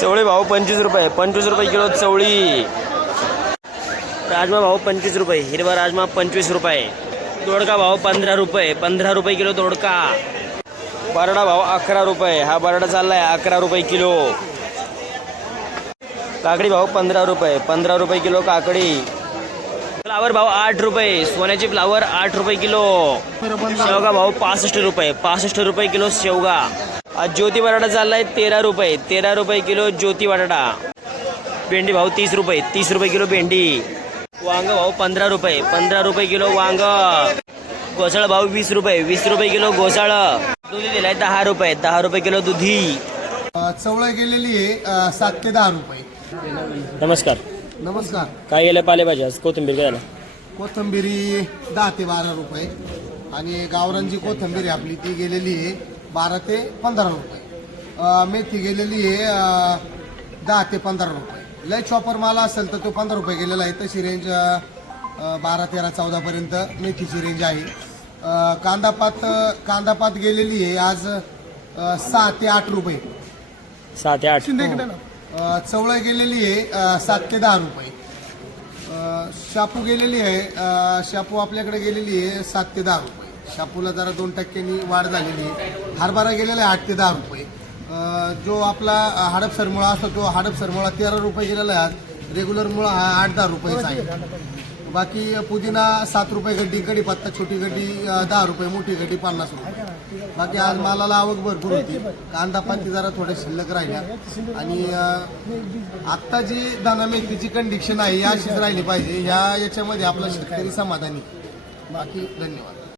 चवळी भाव 25 रुपये, 25 रुपये किलो चवळी. राजमा भाव 25 रुपये, हिरवा राजमा 25 रुपये. दोडका भाव 15 रुपये, 15 रुपये किलो दोडका. बराडा भाव 11 रुपये, हा बराडा चाललाय 11 रुपये किलो. काकडी भाव 15 रुपये, 15 रुपये किलो काकडी. फ्लावर भाव 8 रुपये, सोन्याची फ्लावर 8 रुपये किलो. शेवगा भाव 65 रुपये, 65 रुपये किलो शेवगा. आज ज्योती बटाटा चाललाय 13 रुपये, 13 रुपये किलो ज्योती बटाटा. भेंडी भाव 30 रुपये, 30 रुपये किलो भेंडी. वांग भाव 15 रुपये, 15 रुपये किलो वांग. घोसाळ भाव 20 रुपये, 20 रुपये किलो घोसाळ. दुधी दिलाय 10 रुपये, 10 रुपये किलो दुधी. चवळ गेलेली आहे 7 ते 10 रुपये. नमस्कार. नमस्कार. काय गेलं पालेभाज्या? कोथिंबीर काय झालं? कोथंबिरी 10 ते 12 रुपये आणि गावरान जी कोथंबीर आहे आपली ती गेलेली आहे 12 ते 15 रुपये. मेथी गेलेली आहे 10 ते 15 रुपये. लय चॉपर माल असेल तर तो 15 रुपये गेलेला आहे. तशी रेंज 12, 13, 14 पर्यंत मेथीची रेंज आहे. कांदापात गेलेली आहे आज 6 ते 8 रुपये. 6 ते 8. चवळ गेलेली आहे 7 ते 10 रुपये. शापू गेलेली आहे शापू आपल्याकडे गेलेली आहे 7 ते 10 रुपये. शापूला जरा 2% वाढ झालेली आहे. हरभरा गेलेला आहे 8 ते 10 रुपये. जो आपला हडपसर मुळा असतो तो हडपसर मुळा 13 रुपये गेलेला आहे. आज रेग्युलर मुळा हा 8-10 रुपयेचा आहे. बाकी पुदिना 7 रुपये गड्डी, कढीपत्ता छोटी गड्डी 10 रुपये, मोठी गड्डी 50 रुपये. बाकी आज मालाला आवक भरपूर होती. कांदा पाती जरा थोड्या शिल्लक राहिल्या आणि आत्ता जी दाना मेथीची कंडिशन आहे ही अशीच राहिली पाहिजे. याच्यामध्ये आपला शेतकरी समाधानी. बाकी धन्यवाद.